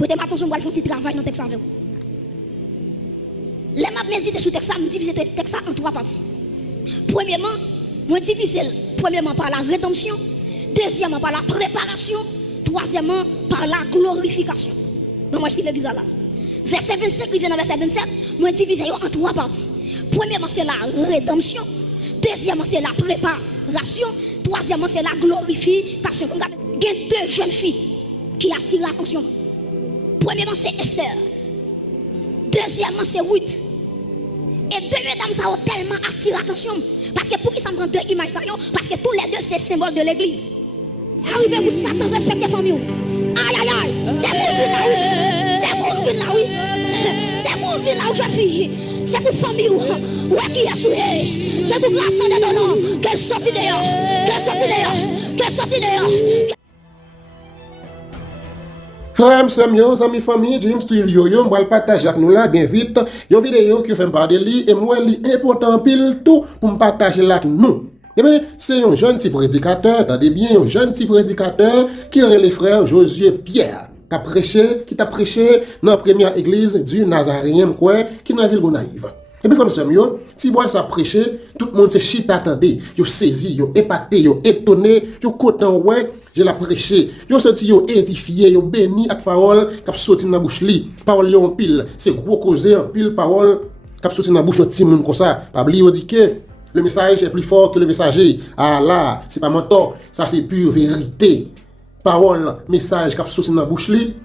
Prêtez attention, je vais faire un petit travail dans le texte avec vous. Les maps méditer sur le texte, je divise le texte en 3 parties. Premièrement, je divise premièrement par la rédemption, deuxièmement par la préparation, troisièmement par la glorification. Moi, je suis l'église là. Verset 25, il vient dans verset 27, je divise en 3 parties. Premièrement, c'est la rédemption. Deuxièmement, c'est la préparation. Troisièmement, c'est la glorification. Il y a 2 jeunes filles qui attirent l'attention. Premièrement, c'est Esther. Deuxièmement, c'est Ruth. Et 2 mesdames, ça a tellement attiré l'attention. Parce que pour qui ça me prend 2 images, parce que tous les 2, c'est symbole de l'église. Arrivez vous Satan, respectez la famille. Aïe, aïe, aïe. C'est pour le là, oui. C'est pour le là, oui. C'est pour le là, jeune fille. C'est pour la famille. Ouais, qui a souillé. C'est pour grâce de ton nom. Qu'elle sorte dehors. Qu'elle sorte dehors. Qu'elle sorte dehors. Frères, amis, famille, Jim Studio, je vais partager avec nous là bien vite. Une vidéo qui fait parler de lui et moi, il est important pile tout pour me partager là avec nous. Eh bien, c'est un jeune petit prédicateur, attendez bien, un jeune petit prédicateur qui aurait les frères Josué Pierre, qui t'a prêché dans la première église du Nazaréen, qui est dans la ville de Naïve. Et puis comme ça, si moi ça prêché, tout le monde se chita attendez, yo saisi, yo épaté, yo étonné, yo content ouais, je l'ai prêché, yo senti yo édifié, yo béni avec parole qui sorti dans la bouche li. Parole yo en pile, c'est gros causé en pile parole qui sorti dans la bouche de petit monde comme ça. Pas oublier yo dit que le message est plus fort que le messager. Ah là, c'est pas mentor, ça c'est pure vérité. Parole, message qui sorti dans la bouche li.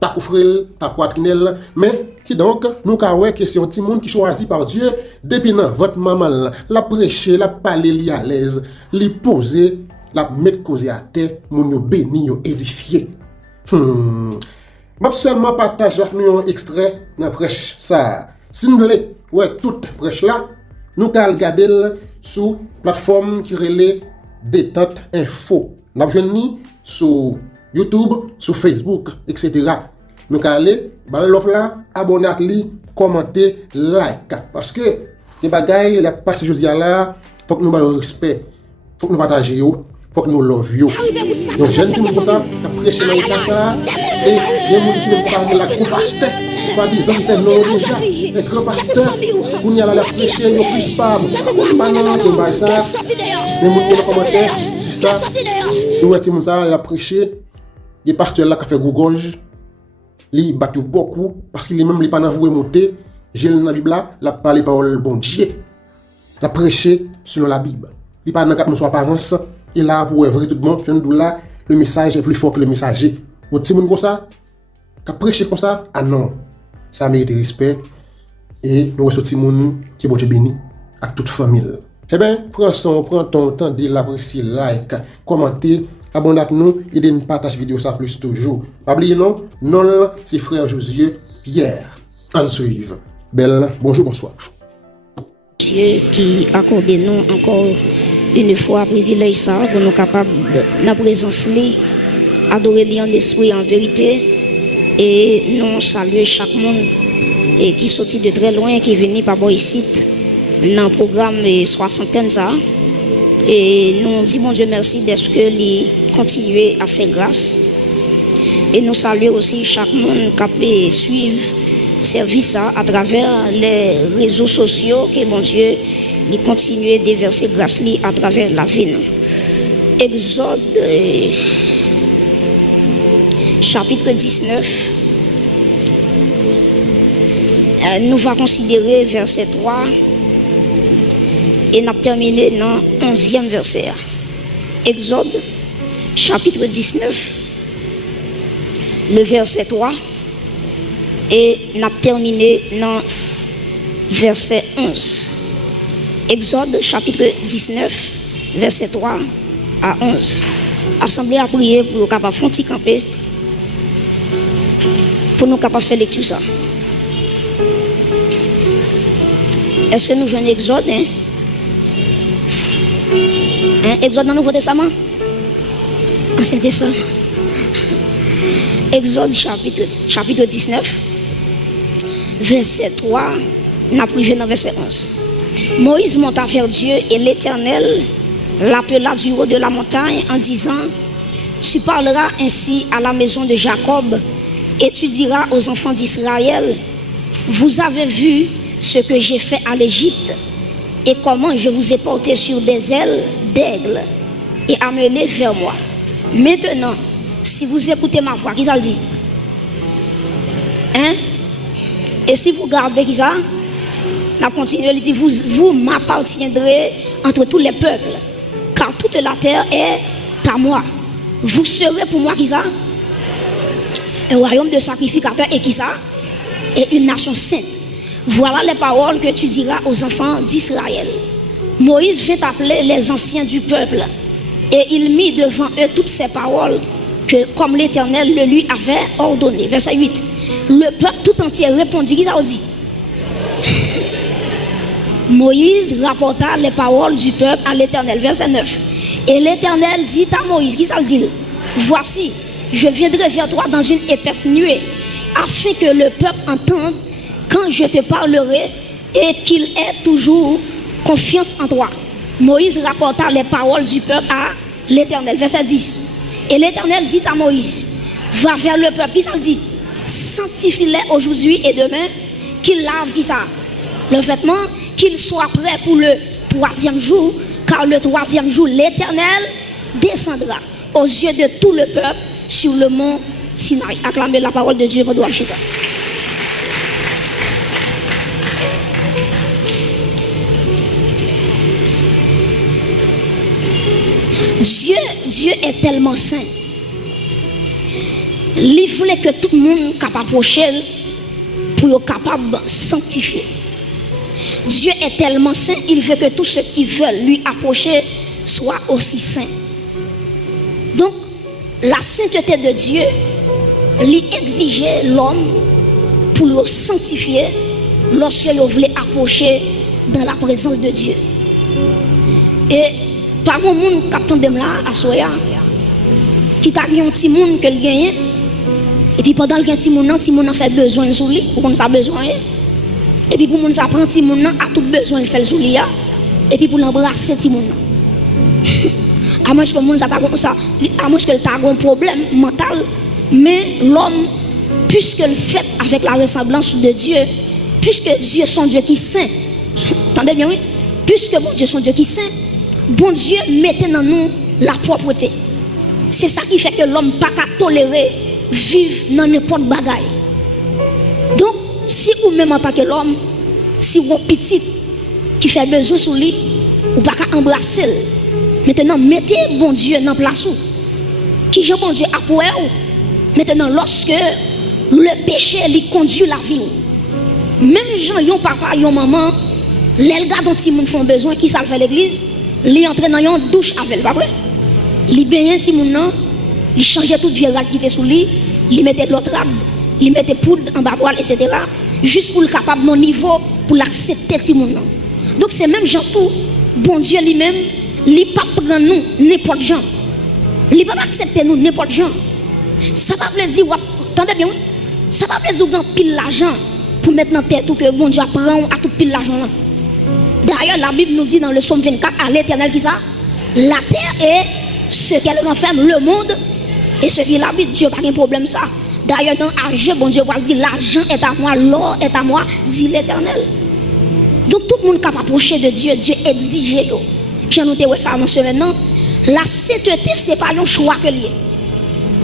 Ta koufrel, ta poitrinelle, mais qui donc nous avons que c'est un petit monde qui choisi par Dieu depuis dans votre maman la prêcher, la parler li à l'aise, li poser, la mettre cause à terre, moun yo béni, yo édifié. M'a seulement partage avec nous un extrait dans prêche ça. Si vous voulez, ouais toute prêche là, nous allons regarder sur plateforme qui relève Détente Info. Nous avons sur YouTube, sur Facebook, etc. Nous allons aller, l'offre là, abonner à lui, commenter, like. Parce que les bagailles, la passe aujourd'hui là, il faut que nous ayons respect, il faut que nous partagions, il faut que nous lovions. Donc, j'aime tout comme ça, apprécier le temps ça, et il y a des gens qui me parlent de la gros pasteur, soit disant qu'ils font non déjà, les grands pasteurs, pour y aller la prêcher, ils ont plus pas, maintenant, ils ont ça, les gens qui ont commenté, c'est ça, nous avons ça, la prêcher. Les pasteurs là qui fait gros gorge, ils battent beaucoup parce qu'il est même pas dans vous monter. J'ai dans la Bible là, la parler parole bon Dieu. La prêcher selon la Bible. Il pas dans quatre son apparence, il là pour vrai tout le monde, je nous là, le message est plus fort que le messager. Un petit monde comme ça, qui prêcher comme ça, ah non, ça mérite respect et nous sommes petit monde qui est bon Dieu béni à toute famille. Eh bien, prends ton temps de l'apprécier, like, commenter. Abonnez-nous et de partager vidéo ça plus toujours. Pas oublier non, c'est frère Josué Pierre. En suivre. Belle, bonjour, bonsoir. Dieu qui accorde nous encore une fois privilège ça pour nous capables dans la présence li adorer lui en esprit en vérité et nous saluer chaque monde et qui sorti de très loin qui venu par ici dans le programme soixantaine ça. Et nous disons mon Dieu merci d'être que lui continuer à faire grâce. Et nous saluons aussi chaque monde qui peut suivre service à travers les réseaux sociaux que mon Dieu lui continue de déverser grâce lui à travers la vie. Exode chapitre 19. Nous allons considérer verset 3. Et nous avons terminé dans le 11e verset. Exode, chapitre 19, le verset 3. Et nous avons terminé dans le verset 11. Exode, chapitre 19, verset 3 à 11. Assemblée à prier pour nous capables de faire un petit camper. Pour nous capables de faire lecture ça. Est-ce que nous jouons Exode, hein? Exode dans le Nouveau Testament. Ancien Testament. Exode chapitre 19, verset 3, n'a privé dans verset 11. Moïse monta vers Dieu et l'Éternel l'appela du haut de la montagne en disant: Tu parleras ainsi à la maison de Jacob Et tu diras aux enfants d'Israël, vous avez vu ce que j'ai fait à l'Égypte et comment je vous ai porté sur des ailes d'aigle et amené vers moi. Maintenant, si vous écoutez ma voix, qui ça le dit? Hein? Et si vous gardez qui ça? La continue, il dit, vous m'appartiendrez entre tous les peuples, car toute la terre est à moi. Vous serez pour moi qui ça? Un royaume de sacrificateurs et qui ça? Et une nation sainte. Voilà les paroles que tu diras aux enfants d'Israël. Moïse vint appeler les anciens du peuple et il mit devant eux toutes ces paroles que, comme l'Éternel le lui avait ordonné. Verset 8. Le peuple tout entier répondit, qui ça dit? Moïse rapporta les paroles du peuple à l'Éternel. Verset 9. Et l'Éternel dit à Moïse, qui ça dit? Voici, je viendrai vers toi dans une épaisse nuée, afin que le peuple entende quand je te parlerai et qu'il ait toujours confiance en toi. Moïse rapporta les paroles du peuple à l'Éternel. Verset 10. Et l'Éternel dit à Moïse, va vers le peuple, qui ça dit? Sanctifie-les aujourd'hui et demain, qu'il lave qui ça? Le vêtement, qu'il soit prêt pour le 3e jour, car le 3e jour, l'Éternel descendra aux yeux de tout le peuple sur le mont Sinaï. Acclamez la parole de Dieu, mon doigt chita. Dieu est tellement saint. Il voulait que tout le monde capable d'approcher pour être capable de sanctifier. Dieu est tellement saint, il veut que tous ceux qui veulent lui approcher soient aussi saints. Donc, la sainteté de Dieu, lui exigeait l'homme pour le sanctifier lorsqu'il voulait approcher dans la présence de Dieu. Et par mon monde qui attend là à Soya, qui t'a un petit monde que il gagne, et puis pendant le petit monde a fait besoin sous lui, pour qu'on ça besoin. Et puis pour mon ça prend petit monde a tout besoin de faire sous lui, et puis pour l'embrasser petit monde. À moins que le monde ça à moins que t'as un problème mental, mais l'homme, puisque le fait avec la ressemblance de Dieu, puisque Dieu est son Dieu qui est saint, entendez bien oui, puisque mon Dieu est son Dieu qui est saint, bon Dieu mettait dans nous la propreté. C'est ça qui fait que l'homme n'a pas tolérer vivre dans n'importe bagaille. Donc, si vous même en tant que l'homme, si vous avez petit qui fait besoin sur lui, vous pas embrasser. Maintenant, mettez bon Dieu dans place où. Qui j'ai bon Dieu après vous. Maintenant, lorsque le péché lui conduit la vie, même gens, yon papa, yon maman, les gars dont ils font besoin, qui savent faire l'église, ils entrent dans une douche avec, pas vrai? Ils baignent si moun nan, ils changeaient toute vieille qui était sous lui, ils mettaient l'autre rab, ils mettaient poudre en bas etc. Juste pour le capable non niveau pour l'accepter si moun nan. Donc c'est même gens tout, bon Dieu lui-même, il pas prendre nous n'importe gens. Il pas accepter nous n'importe gens. Ça va pas dire attendez bien, ça va pas dire qu'on pile l'argent pour mettre dans tête tout que bon Dieu prend à tout pile l'argent là. D'ailleurs la Bible nous dit dans le psaume 24 à l'Éternel qui ça, la terre est ce qu'elle renferme, le monde et ce qui l'habite. Dieu pas de problème ça. D'ailleurs dans l'argent, bon Dieu va dire l'argent est à moi, l'or est à moi, dit l'Éternel. Donc tout le monde capable d'approcher de Dieu, Dieu exige. J'ai noté ça dans ce maintenant. La sainteté c'est pas un choix que lié.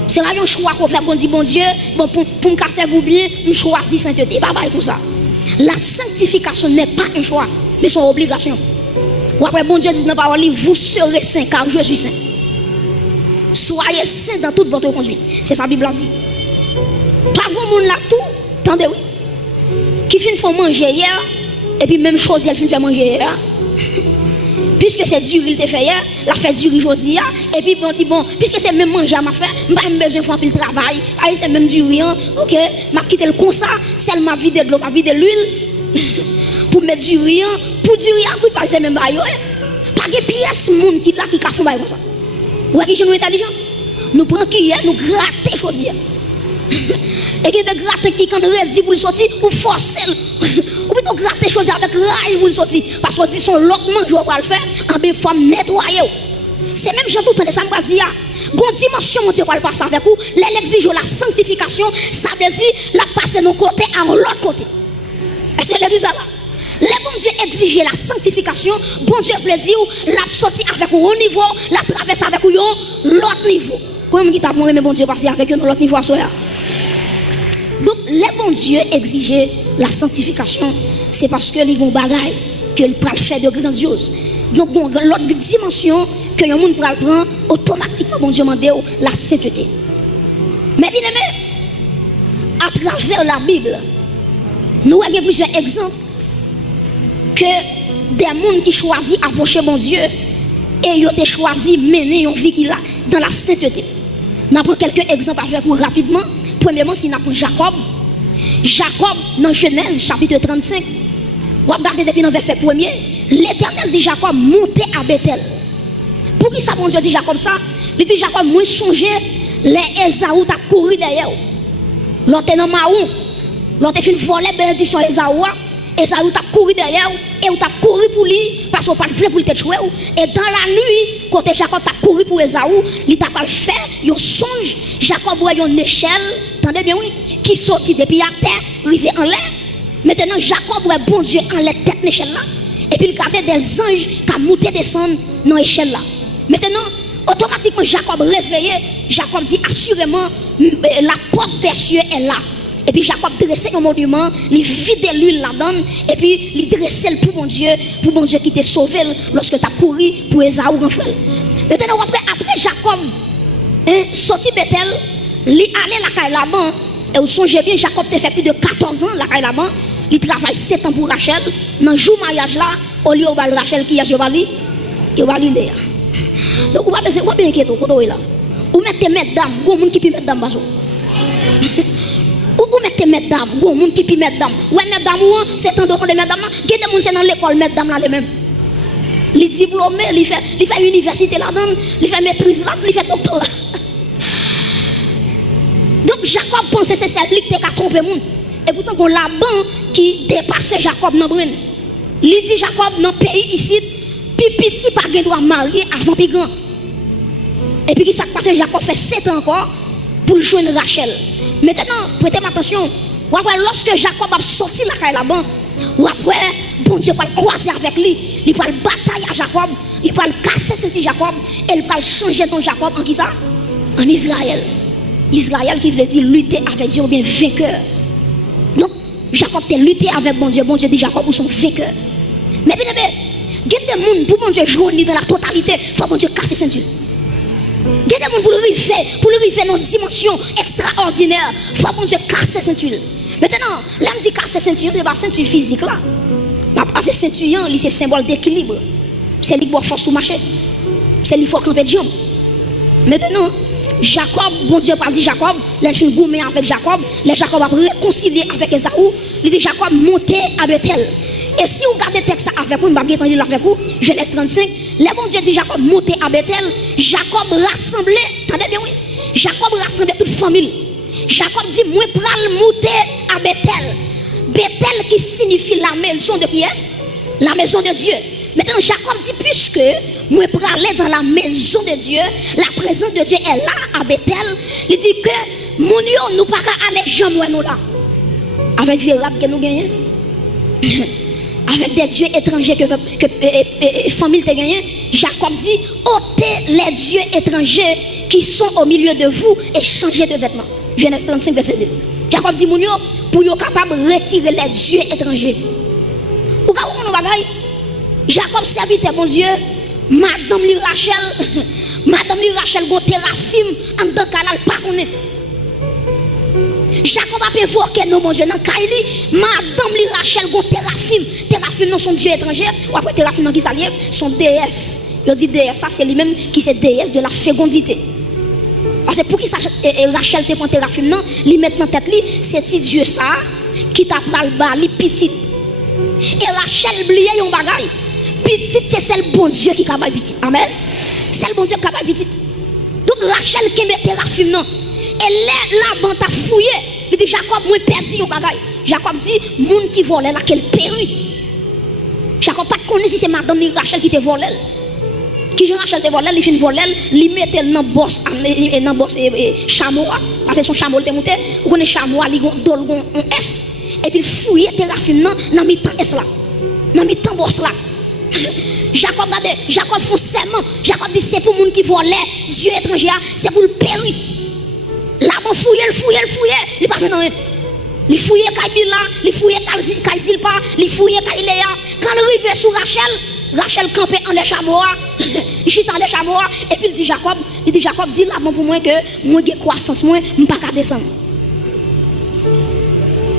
C'est pas un choix qu'on fait qu'on dit bon Dieu, bon pour me casser vous bien, je choisis sainteté, pas pour ça. La sanctification n'est pas un choix, mais son obligation. Ou après bon Dieu dit dans la parole, vous serez saints car je suis saint. Soyez saints dans toute votre conduite. C'est ça la Bible dit. Pas bon monde là tout, attendez oui. Qui finit faire manger hier et puis même chose elle finit faire manger hier. Puisque c'est dur il te fait hier, la fait dur aujourd'hui et puis bon dit bon, puisque c'est même manger à ma faire, pas besoin faire le travail, c'est même dur OK, m'a quitter le comme ça, celle m'a vidé de l'eau, m'a vidé l'huile pour mettre du riz, pour du riz, pour pas c'est même bail pas de pièce monde qui là qui ka font bail comme ça. Ouais qui nous intelligent. Nous prend qui nous gratter aujourd'hui. Et qui de gratter qui quand redit pour sortir ou forcer ou plutôt gratter chose avec rail pour sortir parce que dit son lotement je vais le faire en bien faut nettoyer. C'est même Jean tout le temps, ça me dit, une dimension, mon Dieu, va passer avec vous. Elle exige la sanctification, ça veut dire la passer de côté à l'autre côté. Est-ce que l'église là? Le bon Dieu exige la sanctification, bon Dieu veut dire la sortie avec vous au niveau, la traverse avec vous l'autre niveau. Comment qui t'a montré, mais bon Dieu passer avec vous l'autre niveau à soi. Donc, le bon Dieu exige la sanctification, c'est parce que les bons bagailles que le peut faire de grandiose. Donc, bon, l'autre dimension que le monde peut prendre, automatiquement, bon Dieu demande la sainteté. Mais bien aimé, à travers la Bible, nous avons plusieurs exemples que des gens qui choisissent approcher mon Dieu et ils ont choisi mener une vie qui a dans la sainteté. Nous prenons quelques exemples avec vous rapidement. Premièrement, si nous prenons Jacob. Jacob, dans Genèse chapitre 35, vous regardez depuis le verset 1er, l'Éternel dit Jacob, montez à Bethel. Pour qui ça, mon Dieu dit Jacob ça? Il dit Jacob, moi songer les Esaou t'a couru derrière. L'autre dans Maou, l'autre fait voler bénédiction Esaou. Esaou t'a couru derrière et ou t'a couru pour lui parce qu'on pas voulu pour le tête choué. Et dans la nuit, quand Jacob t'a couru pour Esaou, il t'a pas fait, il songe, Jacob voit une échelle, attendez bien oui, qui sortit depuis la terre, arrivé en l'air. Maintenant Jacob voit bon Dieu en l'air tête l'échelle là et puis il regardait des anges qui monté descendre dans l'échelle là. Maintenant automatiquement Jacob réveillé, Jacob dit assurément la porte des cieux est là. Et puis Jacob dressait un monument, il vidait l'huile là-dedans, et puis il dressait pour bon Dieu qui t'a sauvé lorsque tu as couru pour Esaou. Maintenant, après Jacob, sorti Bethel, il allait la caille là-bas, et vous songez bien, Jacob t'a fait plus de 14 ans la caille là-bas, il travaille 7 ans pour Rachel, dans le jour mariage là, au lieu de Rachel qui est il va aller Léa. Donc, vous va bien inquiéter, vous mettez mesdames, vous avez qui peut mettre dame baso. Ou mettez mesdames, ou moun qui pi mesdames. Ouais mesdames, c'est tant de mesdames, qui des moun c'est dans l'école mesdames là les mêmes. Les diplômés, il fait université là-dedans, il fait maîtrise là, il fait doctorat. Donc Jacob pensait que c'est celle qui a trompé moun. Et pourtant on Laban qui dépassait Jacob dans brin. Il dit Jacob dans pays ici, puis petit pas gen droit marier avant puis grand. Et puis qui ça passe Jacob fait 7 ans encore pour joindre Rachel. Maintenant, prêtez attention. Lorsque Jacob a sorti la caille là-bas, ou après, bon Dieu va le croiser avec lui, il va le batailler à Jacob, il va le casser Saint Jacob, et il va le changer dans Jacob en qui ça? En Israël. Israël qui veut dire lutter avec Dieu ou bien vainqueur. Donc, Jacob a lutté avec bon Dieu dit Jacob ou son vainqueur. Mais bien, il y a des gens pour bon Dieu jouer dans la totalité, il faut bon Dieu casser ceinture. Il y a des gens pour le river dans une dimension extraordinaire. Il faut bon Dieu casser ceinture. Maintenant, là, on dit casser ceinture, ce n'est pas ceinture physique là. Parce que ceinture, c'est symbole d'équilibre. C'est lui qui force au marché. C'est lui qui faut camper de jambes. Maintenant, Jacob, bon Dieu pas dit Jacob, les filles gourmet avec Jacob, les Jacob a réconcilié avec Esaou, il dit Jacob monter à Bethel. Et si vous regardez le texte avec vous, je vais vous dire avec vous, Genèse 35, le bon Dieu dit Jacob monter à Bethel, Jacob rassemblé, attendez bien oui, Jacob rassemblé toute famille. Jacob dit, moi pral monter à Bethel. Bethel qui signifie la maison de qui est? La maison de Dieu. Maintenant Jacob dit, puisque moi pral aller dans la maison de Dieu, la présence de Dieu est là à Bethel, il dit que mon Dieu, nous pas aller jamais nous là. Avec Vérab que nous gagnons. Avec des dieux étrangers que famille t'a gagné, Jacob dit, ôtez les dieux étrangers qui sont au milieu de vous et changez de vêtements. Genèse 35, verset 2. Jacob dit, mounio, pour être capable de retirer les dieux étrangers. Ou quand on bagaille, Jacob serviteur mon Dieu, Madame Li Rachel, go Téraphim, en tant qu'elle pas connaît. Jacob a évoqué nous, mon Dieu, dans Kaili, Madame Li Rachel, go Téraphim. Téraphim, non, son Dieu étranger, ou après Téraphim, non, qui s'allie, son déesse. Il dit déesse, ça c'est lui-même qui c'est déesse de la fécondité. Parce que pour qui ça, Rachel te prend Téraphim, non, lui met dans tête, c'est Dieu ça, qui t'a pris le bas, lui petit. Et Rachel oublié yon bagay. Petit, c'est le bon Dieu qui a petit. Amen. C'est le bon Dieu qui a petit. Donc Rachel qui met Téraphim, non. Et là, bon, t'as fouillé. Il dit Jacob, moi perdu yon bagay. Jacob dit, moun qui vole là, qu'elle périt. Jacob pas connaît si c'est madame Rachel qui te vole. Qui Rachel te volé, il fin volé, il mettait dans boss chameau parce que son chameau était monté, ou connaît chameau il gon un S et puis il fouillait terrafine dans mi-temps S là. Dans mi-temps boss là. Jacob regardez, Jacob font serment. Jacob dit c'est pour monde qui volait, Dieu étranger, c'est pour le périr. Là bon fouiller, il pas non. Il fouillait Kaibila, il fouillait Kaizilpa, il fouillait Kailéa. Quand il arrive sur Rachel campait en les chameaux, il chita en les chameaux, et puis il dit Jacob, dis là bon pour moi que moi j'ai croissance, moi je ne peux pas descendre.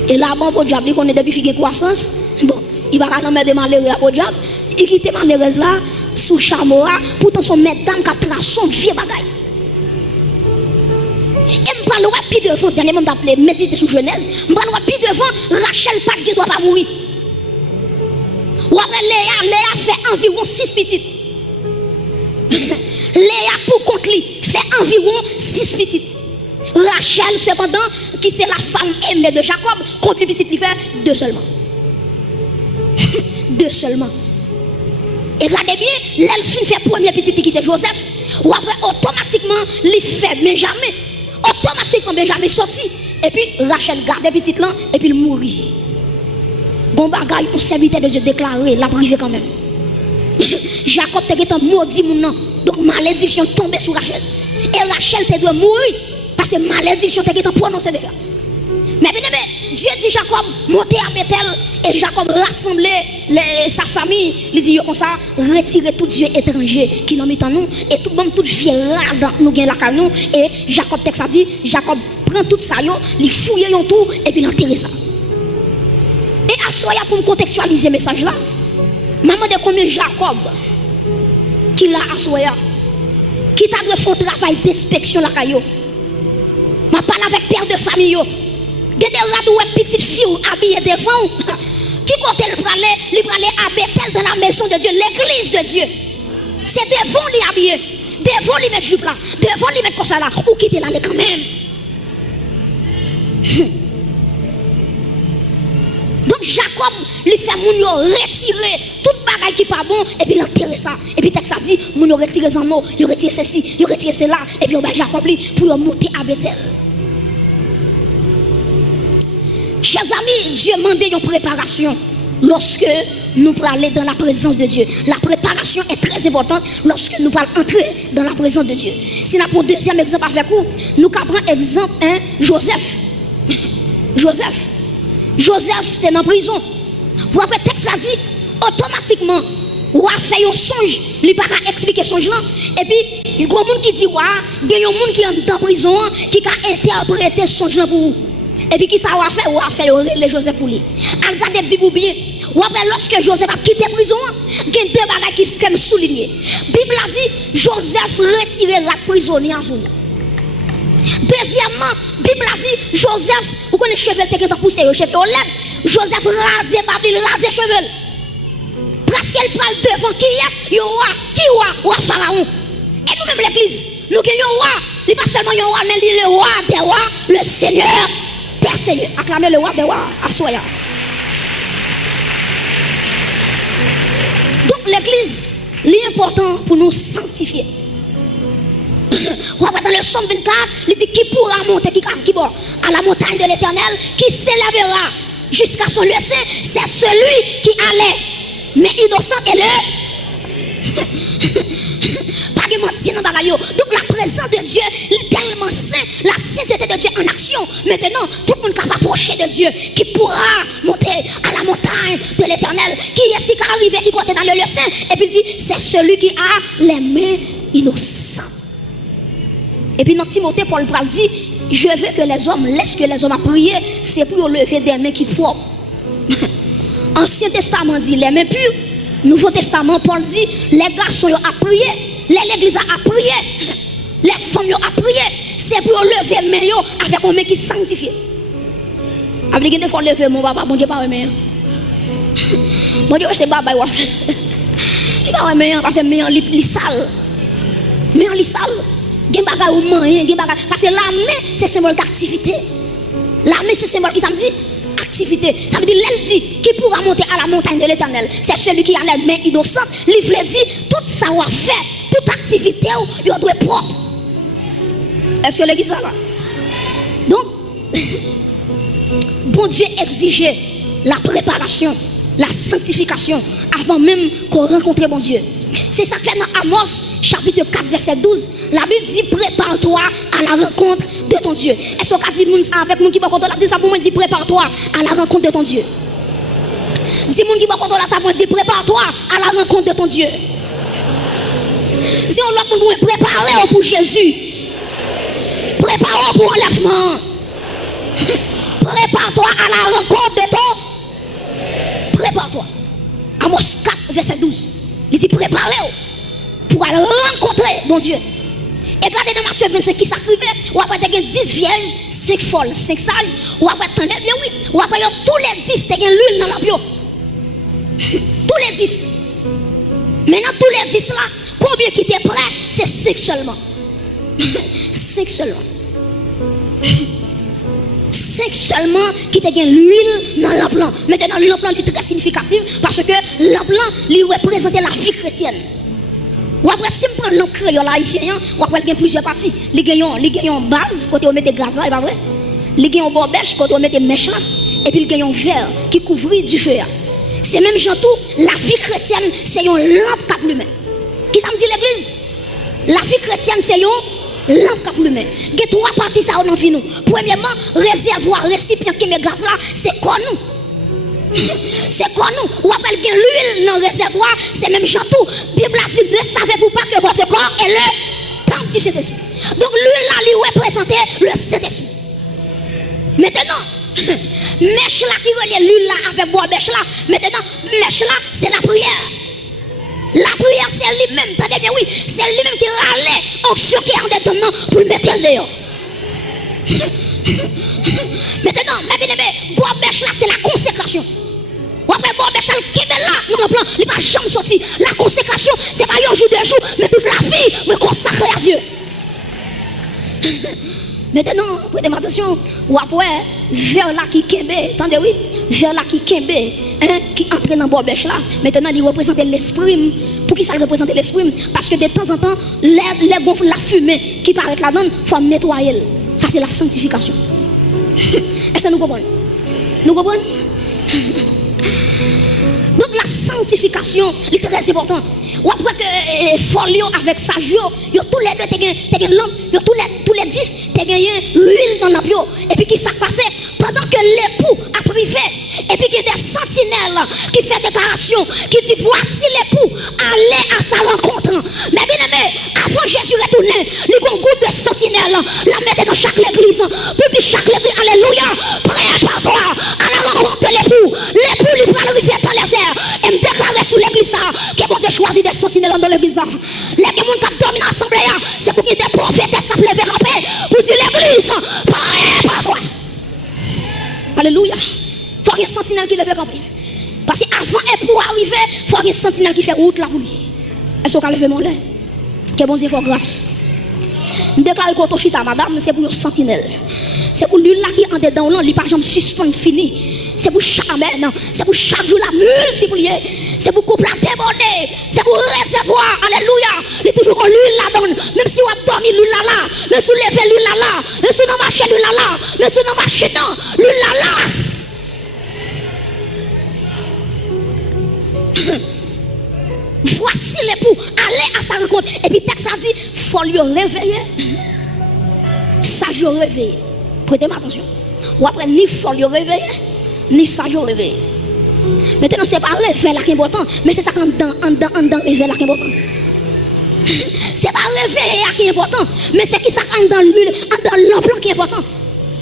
Et là bon pour diable, il connaît depuis qu'il a croissance, bon, il va pas mettre de malheureux au diable, il quitte malheureuse là, sous chameau, pourtant son maître dame qui a tracé son vieux bagaille. Et je parle rapide devant, dernièrement m'appelé méditer sur Genèse, je parle rapide devant, Rachel pas qui doit pas mourir. Ou après Léa fait environ 6 petites. Léa pour compte lui fait environ 6 petites. Rachel cependant, qui c'est la femme aimée de Jacob, combien de petites lui fait? 2 seulement. 2 seulement. Et regardez bien, l'elfine fait première petite qui c'est Joseph. Ou après automatiquement, il fait Benjamin. Automatiquement Benjamin sorti. Et puis Rachel garde petite là et puis il mourit. Bon bagaille, on serviteur de Dieu déclaré, la privé quand même. Jacob était un maudit mon nom. Donc malédiction tombée sur Rachel. Et Rachel doit mourir parce que malédiction était prononcée déjà. Mais bien aimé, Dieu dit Jacob, montez à Bethel. Et Jacob rassemblait sa famille. Il dit comme ça, retirez tout Dieu étranger qui nous met en nous. Et tout le monde, tout vieux rade, nous gagne la canon. Et Jacob texte a dit, Jacob prend tout ça, il fouille tout et puis il enterre ça. Et à soya pour me contextualiser le message là, maman de combien Jacob qui l'a à soya, qui t'a dû faire un travail d'inspection la caillou. Ma parle avec père de famille yo. Des radou petite fille habillée devant. Qui compte le praler à Bethel dans la maison de Dieu, l'église de Dieu. C'est devant lui habillé, devant lui mettre jupe là, devant lui mettre comme ça là, ou quitter là quand même. Donc Jacob lui fait moun yo retirer tout bagage qui pas bon et puis l'enterrer ça. Et puis texte ça dit moun yo retirer en eau, yo retirer ceci, yo retirer cela et puis on va Jacob lui pour monter à Bethel. Chers amis, Dieu demande une préparation lorsque nous parlons dans la présence de Dieu. La préparation est très importante lorsque nous parlons entrer dans la présence de Dieu. Si nous avons un deuxième exemple avec vous, nous prenons exemple Joseph. Joseph était en prison. Ou après texte a dit automatiquement ou a fait un songe, il pas expliquer songe là et puis il y a un monde qui dit wa, il y a un monde qui est en prison qui a interprété songe là pour vous. Et puis qui ça va faire? Ou a fait le Joseph pour lui. Regardez Bible bien. Ou après lorsque Joseph a quitté la prison, il y a 2 bagages qui sont soulignés. Bible a dit Joseph retiré la prisonnier en jour. Deuxièmement, Bible a dit Joseph, vous connaissez cheveux qui ont poussé, cheveux au lèvres. Joseph rasé Babel, rasé cheveux. Parce qu'elle parle devant qui est, il roi, qui roi Pharaon. Et nous-mêmes l'église, nous avons un roi, il n'est pas seulement un roi, mais il est le roi des rois, le Seigneur. Seigneur, acclamez le roi des rois à Soya. Donc l'église, l'important pour nous sanctifier. Dans le psaume 24, il dit qui pourra monter, qui à la montagne de l'Éternel, qui s'élèvera jusqu'à son lieu saint, c'est celui qui allait, mais innocent et le. Pas de mentir dans bagaille. Donc la présence de Dieu est tellement sainte, la sainteté de Dieu en action. Maintenant, tout le monde qui va approcher de Dieu, qui pourra monter à la montagne de l'Éternel, qui est ici qui est arrivé, qui est dans le lieu saint, et puis il dit, c'est celui qui a les mains innocentes. Et puis dans Timothée, Paul dit, je veux que les hommes laissent que les hommes à prier, c'est pour lever des mains qui propres. Ancien Testament dit les mains pures. Nouveau Testament, Paul dit, les garçons ont prié, l'église a prié, les femmes ont prié, c'est pour lever les mains avec un main qui sanctifie. Après, il faut lever mon papa, bon Dieu, pas mes mains. Bon Dieu, c'est papa, il va faire. Il va mes mains, parce que mes mains, ils sales. Mes mains, ils sales. Il y a des bagages, parce que la main, c'est symbole d'activité. La main, c'est symbole qui ça me dit? Activité. Ça veut dire, elle dit, qui pourra monter à la montagne de l'Éternel? C'est celui qui a les mains innocentes. Il veut dire, tout ça va faire, tout toute activité, il doit être propre. Est-ce que l'église est là? Donc, bon Dieu exigeait la préparation, la sanctification avant même qu'on rencontre bon Dieu. C'est ça que fait dans Amos chapitre 4 verset 12. La Bible dit prépare-toi à la rencontre de ton Dieu. Est-ce qu'on dit avec mon qui va contrôler ça pour moi dit prépare-toi à la rencontre de ton Dieu. Dis mon qui va contrôler ça pour moi dit prépare-toi à la rencontre de ton Dieu. Dis on l'autre monde préparez pour Jésus. Préparez pour enlèvement. Prépare-toi à la rencontre de ton. Prépare-toi. Amos 4 verset 12. Il dit préparez-vous pour aller rencontrer mon Dieu. Et regardez dans Matthieu 25 qui s'écrivait, ou après tu as 10 vierges, 5 folles, 5 sages, ou après tu bien oui, ou après tous les 10, tu as l'huile dans la bio. Tous les 10. Maintenant tous les 10 là, combien qui étaient prêts? C'est 5 seulement. 5 seulement. 5 seulement qui te gagne l'huile dans l'emploi. Maintenant, l'emploi est très significatif parce que l'emploi lui représente la vie chrétienne. Ou après, si on prend l'encre créole haïtien, ou après, il y a plusieurs parties. Il y a une base, côté on met des gaz là, et pas vrai? Il y a une bobèche, côté on met des mèches là. Et puis il y a un verre qui couvre du feu. C'est même genre tout, la vie chrétienne, c'est une lampe qui allume. Qui ça me dit l'église? La vie chrétienne, c'est une lampe qui allume. Il y a 3 parties ça dans vie nous. Premièrement, réservoir, récipient qui met gaz là, c'est quoi nous? C'est quoi nous? Ou après l'huile dans le réservoir, c'est même genre tout. Bible a dit, ne savez-vous pas que votre corps est le temple du Saint-Esprit. Donc l'huile là, lui représentait le Saint-Esprit. Maintenant, mèche là qui relie l'huile là avec bois mèche là, maintenant, mèche là, c'est la prière. La prière, c'est lui-même, attendez bien, oui, c'est lui-même qui râlait onction qui est en dedans pour le mettre dehors. Maintenant, mes bien-aimés, bois mèche là, c'est la consécration. Ou après, bois mèche là, qui est là, nous en plan, il ne va jamais sortir. La consécration, c'est pas un jour, 2 jours, mais toute la vie, me consacrer à Dieu. Maintenant, prêtez attention, ou après, vers là qui kembe, attendez oui, vers là qui kembe, qui entre dans le bêche là, maintenant il représente l'esprit. Pour qui ça représente l'esprit? Parce que de temps en temps, la fumée qui paraît là-dedans, il faut nettoyer. Ça c'est la sanctification. Est-ce que nous comprenons? Nous comprenons? Donc la sanctification est très importante. Ou après que folio avec sagio, yo tous les deux t'es lampe, yo tous les 10 t'es gagné l'huile dans l'ampoule. Et puis qui s'est passé pendant que l'époux a privé et puis qu'il y a des sentinelles qui fait déclaration qui dit voici l'époux, allez à sa rencontre. Mais bien aimé, avant Jésus retourner, il y a un groupe de sentinelles la mettre dans chaque église pour que chaque église, alléluia, prépare-toi à la rencontre de l'époux. L'époux lui prend le rivière dans les airs et me déclarer sous l'église que bon Dieu choisit des sentinelles dans l'église. Les gens qui dominent l'assemblée, c'est pour qu'il y ait des prophétesses qui lever en paix pour dire l'église, prépare-toi. Alléluia. Il faut qu'il y ait des sentinelles qui lèvent en paix. Parce qu'avant et pour arriver, il faut qu'il y ait des sentinelles qui font route là pour lui. Est-ce qu'on peut lever mon lait? Que bon Dieu fasse grâce. Je déclare que Toshita, madame, c'est pour une sentinelle. C'est pour lui là qui est en dedans, il n'est pas jamais suspend fini. C'est pour chaque amen, c'est pour chaque jour la multiplier. C'est pour couper la déborder. C'est pour recevoir. Alléluia. Il est toujours l'huile là-dedans. Même si on a dormi l'huile là-là. Même si on lève l'huile là-là. Même si on a marché l'huile là-là. Même si on a marché dans l'huile là-là. Voici l'époux. Allez à sa rencontre. Et puis texte a dit, il faut lui réveiller. Sage réveiller. Prêtez-moi attention. Ou après, ni faut lui réveiller, ni sage réveiller. Maintenant, ce n'est pas réveil là qui est important, mais c'est ça qu'en dans réveil là qui est important. Ce n'est pas réveil là qui est important, mais c'est qui ça qu'en dans l'huile, dans l'emploi qui est important.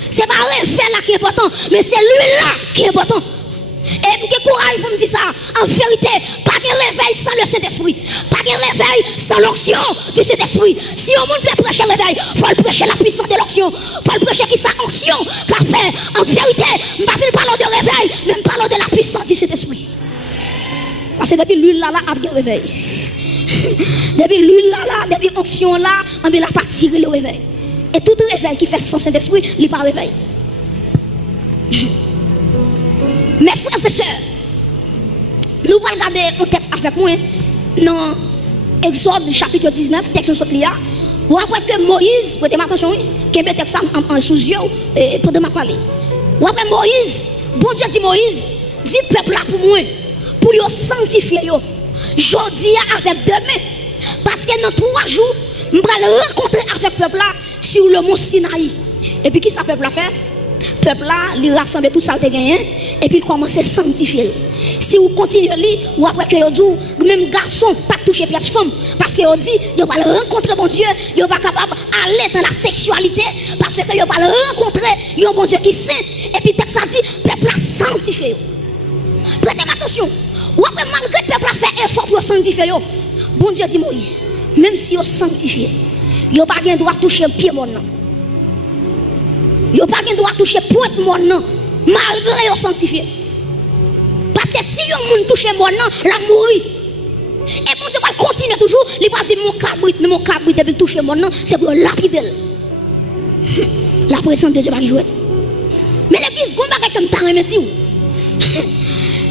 Ce n'est pas réveil là qui est important, mais c'est l'huile là qui est important. Et pour que courage pour me dire ça, en vérité, pas de réveil sans le Saint-Esprit, pas de réveil sans l'onction du Saint-Esprit. Si on veut prêcher le réveil, il faut prêcher la puissance de l'onction, il faut prêcher qui sa onction, car fait, en vérité, je ne parle pas de réveil, mais je parle de la puissance du Saint-Esprit. Parce que depuis l'huile là, il y a un réveil. Depuis l'huile là, depuis l'onction là, on va pas tirer le réveil. Et tout réveil qui fait sans Saint-Esprit, il n'est pas réveil. Mes frères et sœurs, nous allons regarder un texte avec moi dans Exode chapitre 19, texte sur Lia. Ou après que Moïse, prêtez attention, qui met texte en sous yeux pendant ma parler. Ou après Moïse, bon Dieu dit Moïse, dit peuple là pour moi, pour yo sanctifier yo. Jodi avec demain, parce que dans 3 jours, je vais rencontrer avec peuple là sur le mont Sinaï. Et puis qui ça peuple là fait? Peuple là, il rassemble tout ça que gagné et puis il commence à sanctifier. Si vous continuez à lire, ou après que vous dites, même garçon, pas toucher pièce femme, parce que vous dites, vous va rencontrer bon Dieu, vous pas capable d'aller dans la sexualité, parce que vous va rencontrer un bon Dieu qui est saint. Et puis texte ça dit, peuple là sanctifié. Prêtez attention. Ou après malgré le peuple a fait effort pour sanctifier, bon Dieu dit Moïse, même si vous sanctifié, vous n'avez pas le droit de toucher un pied mon nom. Vous n'avez pas le droit de toucher pointe mon nom, malgré vous sanctifié. Parce que si vous touche mon nom, la mourir. Et bon Dieu va continuer toujours, il va dire mon cabrit, depuis toucher mon nom, c'est pour lapider. La présence de Dieu va jouer. Mais l'église, vous ne pouvez pas remettre.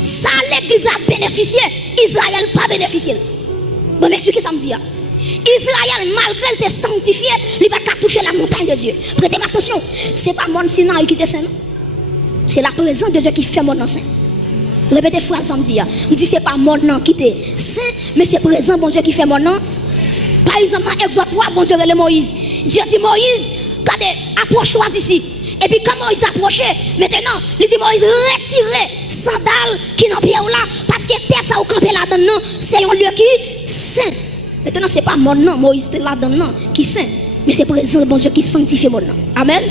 Ça, l'église a bénéficié, Israël n'a pas bénéficié. Bon, m'expliquez ça me dit. Israël, malgré qu'il était sanctifié, il n'a pas touché la montagne de Dieu. Prêtez attention, ce n'est pas mon Sinaï qui était saint. C'est la présence de Dieu qui fait mon nom saint. Répétez phrase ça me dit. Je dis, ce n'est pas mon nom qui était saint, mais c'est présent, bon Dieu, qui fait mon nom. Par exemple, dans Exode 3, bon Dieu, le Moïse. Dieu dit, Moïse, regardez, approche-toi d'ici. Et puis quand Moïse s'approchait, maintenant, il dit Moïse, retirez sandales qui n'ont pas là, parce que terre ça au campé là-dedans, c'est un lieu qui est saint. Maintenant, ce n'est pas mon nom, Moïse était là-dedans, qui est saint, mais c'est présent bon Dieu qui sanctifie mon nom. Amen.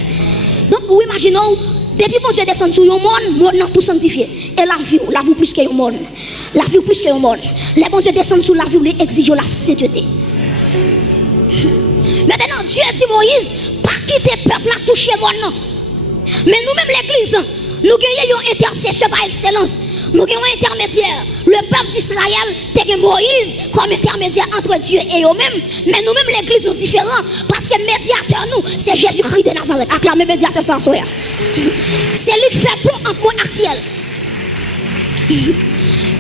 Donc, vous imaginez, depuis bon Dieu descend sur le monde, mon nom tout sanctifié. Et la vie plus que le monde. La vie plus que le monde. Les bon Dieu descend sur la vie, il exige la sainteté. Maintenant, Dieu dit Moïse, pas quitter le peuple à toucher mon nom. Mais nous-mêmes, l'église, nous gagnons un intercesseur par excellence. Nous gagnons un intermédiaire. Le peuple d'Israël, c'est Moïse comme intermédiaire entre Dieu et eux-mêmes. Mais nous-mêmes, l'église, nous différents. Parce que médiateur, nous, c'est Jésus-Christ de Nazareth. Acclamez médiateur sans soeur. C'est lui qui fait bon entre moi et ciel.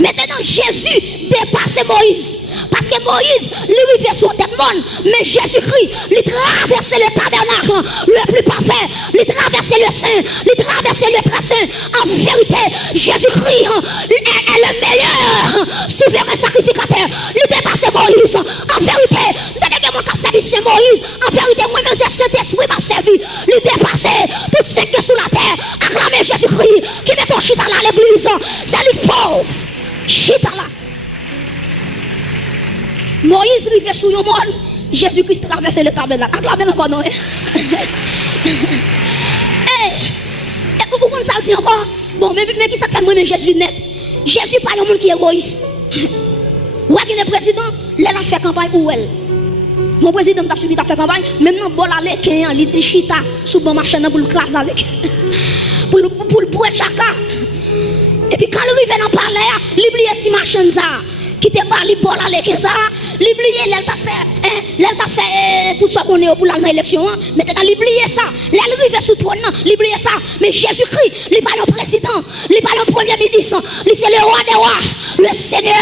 Maintenant, Jésus dépasse Moïse. Parce que Moïse, lui, vivait sur tête monde. Mais Jésus-Christ, il traversait le tabernacle le plus parfait. Il traversait le saint. Il traversait le très saint. En vérité, Jésus-Christ est le meilleur souverain sacrificateur. Il dépasse Moïse. En vérité, dès que mon cap servi c'est Moïse. En vérité, moi-même, c'est Saint-Esprit m'a servi. Il dépassait tout ce qui est sous la terre. Acclamez Jésus-Christ qui met ton chita là à l'église. C'est lui fort. Chita là. Moïse arrivait sous le monde, Jésus-Christ traversait le tabernacle. Acclamez encore, non? Pourquoi ça le dit encore? Bon, mais qui ça fait moi, Jésus net? Jésus pas un monde qui est égoïste. Ou est-ce que le président, il a fait campagne ou elle? Mon président t'a suivi, t'a fait campagne, même non, bon, aller, il dit chita, sous bon marché, pour le craser avec. Pour le boire chaka. Et puis quand il arrive dans le palais, il oublie petit machin ça. Qui te parle, il parle avec ça. L'oublier, elle t'a fait tout ça qu'on est pour l'élection. Maintenant, l'oublier ça. Elle arrive sous trône, l'oublier ça. Mais Jésus-Christ, il n'est pas le président, il n'est pas le premier ministre. Il c'est le roi des rois, le Seigneur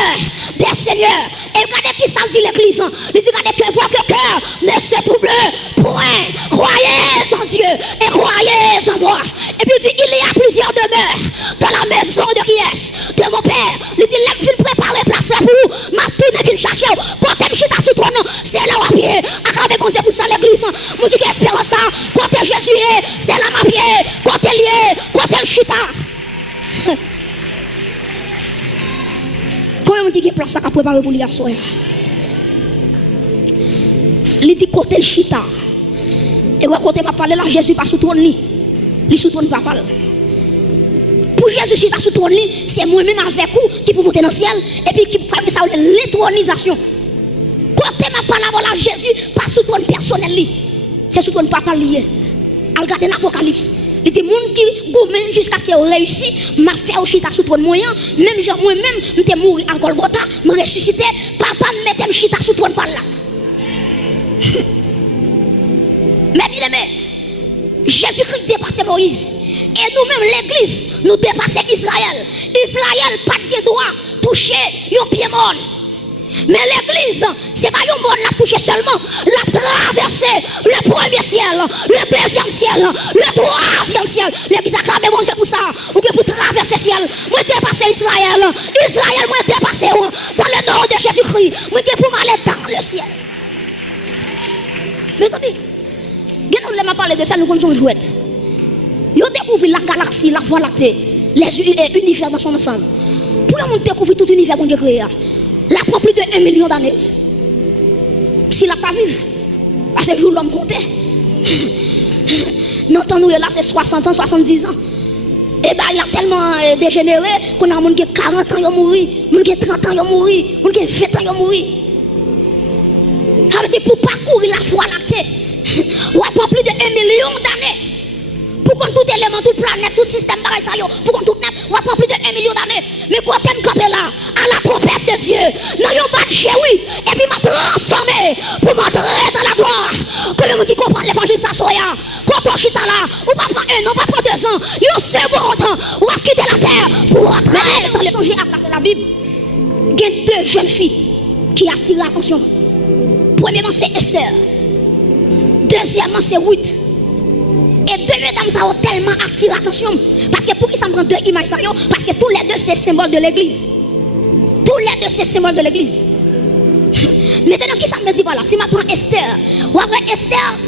des seigneurs. Et regardez qui ça dit l'église. Il dit, regardez que votre cœur ne se trouble point. Croyez en Dieu et croyez en moi. Et puis il dit, il y a plusieurs demeures dans la maison de qui est de mon père. Il dit, l'aime film préparer place là pour vous. Ma tourne vient chercher. Portez me chita sur trône. C'est là où à pied. Acclamez bon Dieu pour ça l'église. Mon Dieu qui espère ça. Côté Jésus est, c'est là ma pied. Côté lié, côté le chita. Combien de gens place à préparer pour lui à soir? Il dit côté le chita. Et côté ma parler là, Jésus pas sous trône li. Il sous trône pas parler. Pour Jésus chita sous trône li, c'est moi-même avec vous qui peut monter dans le ciel et puis qui peut faire ça l'étronisation. Côté ma parole là, Jésus pas sous trône personnel li. C'est sous trône papa lié. Al regarder l'Apocalypse. Il dit, moun qui gourmet jusqu'à ce qu'il ait réussi, m'a fait au chita sous trône moyen, même genre moi-même, m'étais mouru à Golgotha, me ressuscité, papa me mettait me chita sous trône par là. Mais bien aimé, Jésus-Christ dépassait Moïse. Et nous-mêmes, l'église, nous dépassons Israël. Israël, pas de droit, toucher un pied monde. Mais l'église, c'est pas un monde l'a touché seulement, l'a traversé le premier ciel, le deuxième ciel, le troisième ciel. L'église a clamé bon Dieu pour ça, ou que pour traverser le ciel, moi dépasser Israël, moi dépasser dans le nom de Jésus-Christ, moi pour m'aller dans le ciel. Mes amis, nous allons parler de ça, nous connaissons jouette. Ils ont découvert la galaxie, la voie lactée, les univers dans son ensemble. Pour le monde découvrir tout l'univers qu'on a créé, là prend plus de 1 million d'années. Si la pas vivre, à ce jour l'homme comptait. Notre nous là c'est 60 ans, 70 ans. Et bien il a tellement dégénéré qu'on a monde qui 40 ans il mourir, monde qui 30 ans il mourir, monde qui 20 ans il mourir. Ça veut dire pour parcourir la voie lactée, on prend plus de 1 million d'années. Pour qu'on tout élément, toute planète, tout système pareil ça pour qu'on tout net, on prend plus de 1 million d'années. Mais quand t'aimes camper là, à la trompette de Dieu, dans yon badge oui, et puis m'a transformé pour m'entrer dans la gloire. Que le monde qui comprend l'évangile s'assoya, quand on chita là, ou pas prendre 1 an, pas prendre 2 ans, yon second temps, ou à quitter la terre pour entrer dans le songer à la Bible. Il y a 2 jeunes filles qui attirent l'attention. Premièrement, c'est Esther. Deuxièmement, c'est Ruth. Et 2 mesdames, ça ont tellement attiré l'attention. Parce que pour qui ça me prend 2 images, parce que tous les 2, c'est symbole de l'église. Tous les 2, c'est symbole de l'église. Maintenant, qui ça me dit voilà? Si je prends Esther, ou après Esther,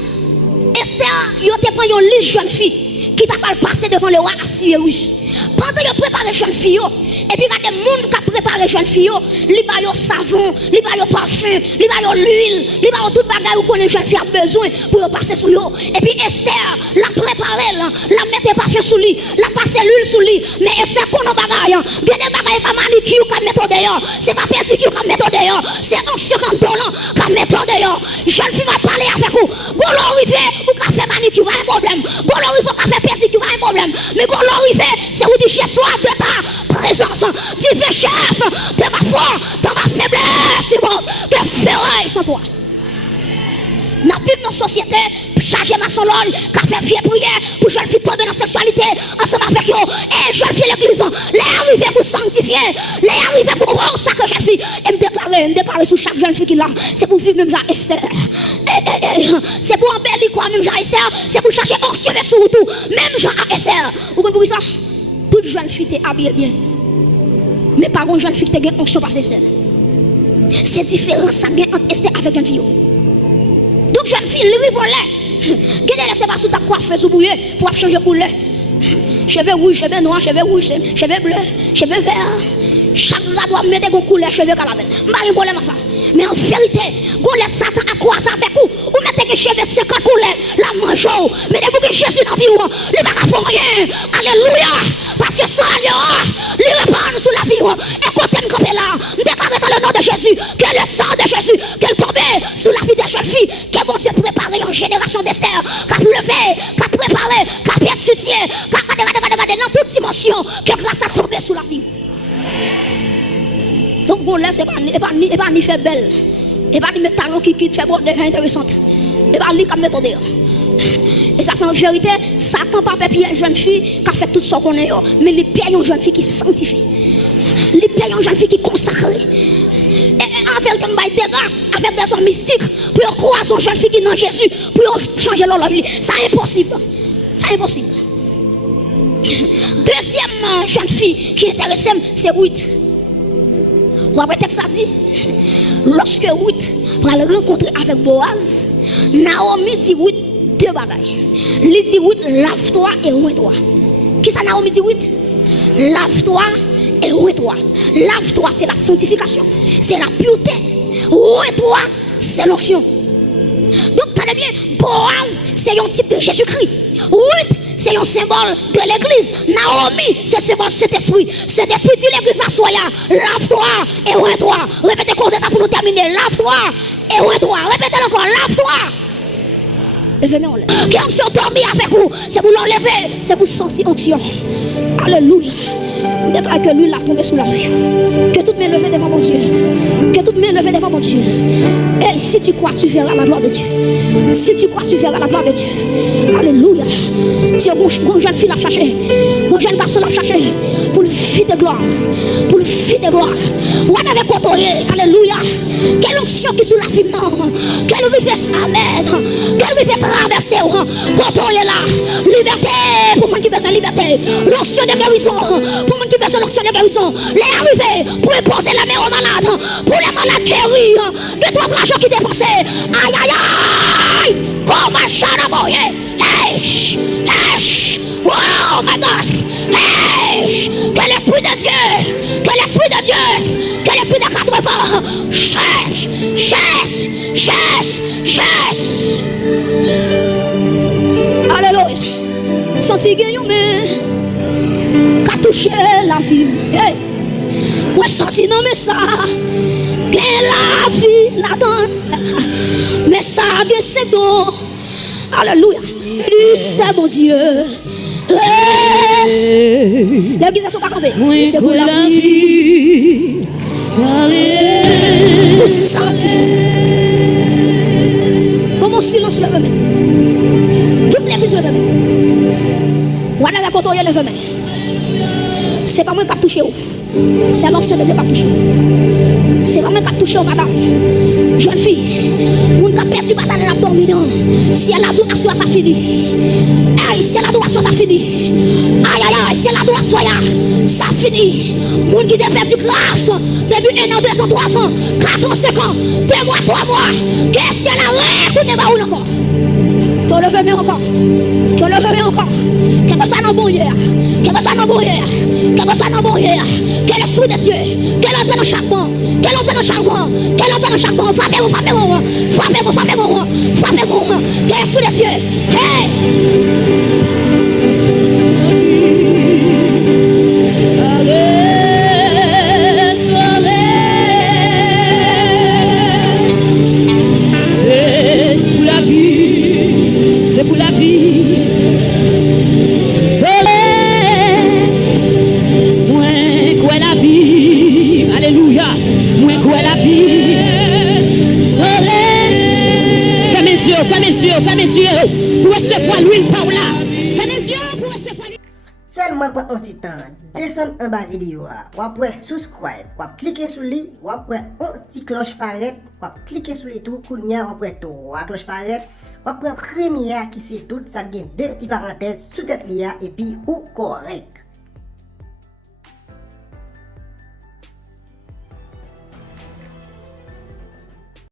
il y a une liste de jeunes filles qui t'a pas passé devant le roi Assyrus. Pendant que préparé les jeunes filles, et puis il y a des gens qui préparent les jeunes filles, ils ont savon, ils ont parfum, ils ont l'huile, ils ont tout bagage où les jeunes filles ont besoin pour passer sur eux. Et puis Esther l'a préparé, la mettait parfum sur lui, la passé l'huile sur lui. Mais Esther qu'on a bagage, il y a des bagages pas manicure qui mettent dehors, c'est pas pédicure qui mettent dehors, c'est onction comme talent qui mettent dehors. Jeune fille m'a parlé avec vous, quand l'arrivée, ou qu'a fait manicure, pas un problème. Quand l'arrivée, qu'a fait pédicure, pas un problème. Mais quand l'arrivée, c'est vous dire, je sois de ta présence, si fais chef de ma foi, de ma faiblesse, que ferai sans toi. Nous vivons dans une société, chargée ma solole, qui fait fier prière pour jeune fille tomber dans la sexualité, ensemble avec eux, et jeune fille l'église, les arriver pour sanctifier, les arriver pour consacrer jeune fille, et me déclarer sur chaque jeune fille qui l'a, c'est pour vivre même genre Esther, c'est pour embellir quoi, même genre Esther, c'est pour chercher onctionner sur tout, même genre Esther. Vous comprenez ça? Toute jeune fille t'est habillée bien, mais pas une jeune fille qui t'est onction par Esther. C'est différent ça entre Esther avec jeune fille. Donc jeune fille, lui volait. Qu'est-ce que c'est pas sous ta coiffeuse ou bouillée pour changer de couleur. Cheveux rouges, cheveux noirs, cheveux rouges, cheveux bleus, cheveux verts. Chaque gars doit mettre une couleur cheveux caramel. Pas un problème à ça. Mais en vérité, quand les Satan a quoi ça fait coup, ou mettez que cheveux 50 couleurs, la mangeau, mais dès que Jésus dans la vie, il ne va pas faire rien. Alléluia. Parce que ça, il répand sur la vie. Et quand tu es là, déclare dans le nom de Jésus que le sang de Jésus, qu'elle tombe sur la vie des jeunes filles, que bon Dieu préparé une génération d'Esther, qui a levé, qui a préparé, qui a perturbé, qui a dans toute dimension, que grâce à tomber sur la vie. Donc bon là c'est pas ni fait belle, et pas ni mettre talon qui fait bon devient intéressante, et pas ni comme méthode. Et ça fait en vérité, Satan pas payer une jeune fille qui a fait tout ce qu'on est, mais il paye une jeune fille qui sanctifie, il paye une jeune fille qui consacre. Et en vérité, on va des gars avec des hommes mystiques pour croire son jeune fille qui est dans Jésus, pour changer leur vie. C'est impossible. C'est impossible. Deuxième jeune fille qui est intéressée, c'est Ruth. Vous avez texte ça dit, lorsque Ruth va le rencontrer avec Boaz, Naomi dit Ruth 2 bagages. Il dit Ruth, lave-toi et ouille-toi. Qui ça Naomi dit Ruth? Lave-toi et ouille-toi. Lave-toi, c'est la sanctification, c'est la pureté. Ouille-toi, c'est l'onction. Donc, tenez bien, Boaz, c'est un type de Jésus-Christ. Ruth, c'est un symbole de l'église. Naomi, c'est un symbole de cet esprit. Cet esprit dit l'église à soi, lave-toi et ouille-toi. Répétez comme ça pour nous terminer. Lave-toi et ouille-toi. Répétez encore, lave-toi. Levez-moi. Qui onction dormi avec vous, c'est pour l'enlever, c'est pour sentir onction. Alléluia. Déclare que lui l'a tombé sous la vie. Que toutes mes levées devant mon Dieu. Que toutes mes levées devant mon Dieu. Et si tu crois, tu verras la gloire de Dieu. Si tu crois, tu verras la gloire de Dieu. Alléluia. Si une jeune fille l'a cherché, Pour jeune garçon l'a cherché. Pour le vie de gloire. Pour le vie de gloire. On avait contrôlé. Alléluia. Quelle onction qui sous la vie, non. Quelle rivière, amen. Quelle rivière traverser. Contrôler là. Liberté. Pour moi qui besoin de liberté. L'onction de guérison. Pour moi qui besoin de l'onction de guérison. Les arrivées. Pour imposer la main aux malades. Pour les malades guéris. De toi, l'argent qui dépensait. Aïe, aïe, aïe. Comme un charaboye. Hey, hey. Oh my God. Hey. Que l'esprit de Dieu. Que l'esprit de Dieu. Que l'esprit de 80. Chasse. Chasse. Chasse. Chasse. Alléluia. Senti gagnant, mais qu'a touché la vie. Hey. Moi senti non mais ça. Que la vie la donne. Mais ça c'est bon. Alléluia. C'est mon Dieu. L'organisation pas campée. C'est pour la vie. Pour sentir. Comment silence le même. Toute l'église le même. Voilà la contrôle le même. C'est pas moi qui a touché. C'est l'ancien de Dieu qui a touché. C'est pas moi qui a touché, madame. Jeune fille, on a perdu la bataille dans l'abdomen. Si elle a dit à soi, ça finit. Aïe, si elle a dit à soi, ça finit. Aïe, aïe, aïe, si elle a dit à soi, ça finit. Moun qui a perdu grâce, depuis 1 an, 2 ans, 3 ans, 4 ans, 5 ans, 2 mois, 3 mois. Qu'est-ce si elle a retourné par où encore? Que le veut encore. Que le veut encore. Que ce soit dans bon hier. Que ce soit dans bon hier. Que ce soit dans bon hier. Que l'esprit de Dieu. Qu'elle entre dans chaque bon. Qu'elle entre dans chaque bon. Qu'elle entre dans chaque bon. Frappez-moi, frappez-moi. Frappez-moi, frappez-moi. Frappez-moi. Que l'esprit de Dieu. Hey! Pour la vie, soleil, moins quoi la vie, alléluia, moins quoi la vie, soleil, fais mes yeux, pour recevoir l'huile par là, fais mes yeux pour recevoir l'huile. Seulement pour un petit temps, descendre en bas vidéo, ou après subscribe, ou cliquer sur lui, ou après un petit cloche paraît, ou cliquer sur les tout, ou après tout, ou cloche paraît. On prend première qui c'est tout, ça gagne 2 petites parenthèses sous tête liée et puis ou correct.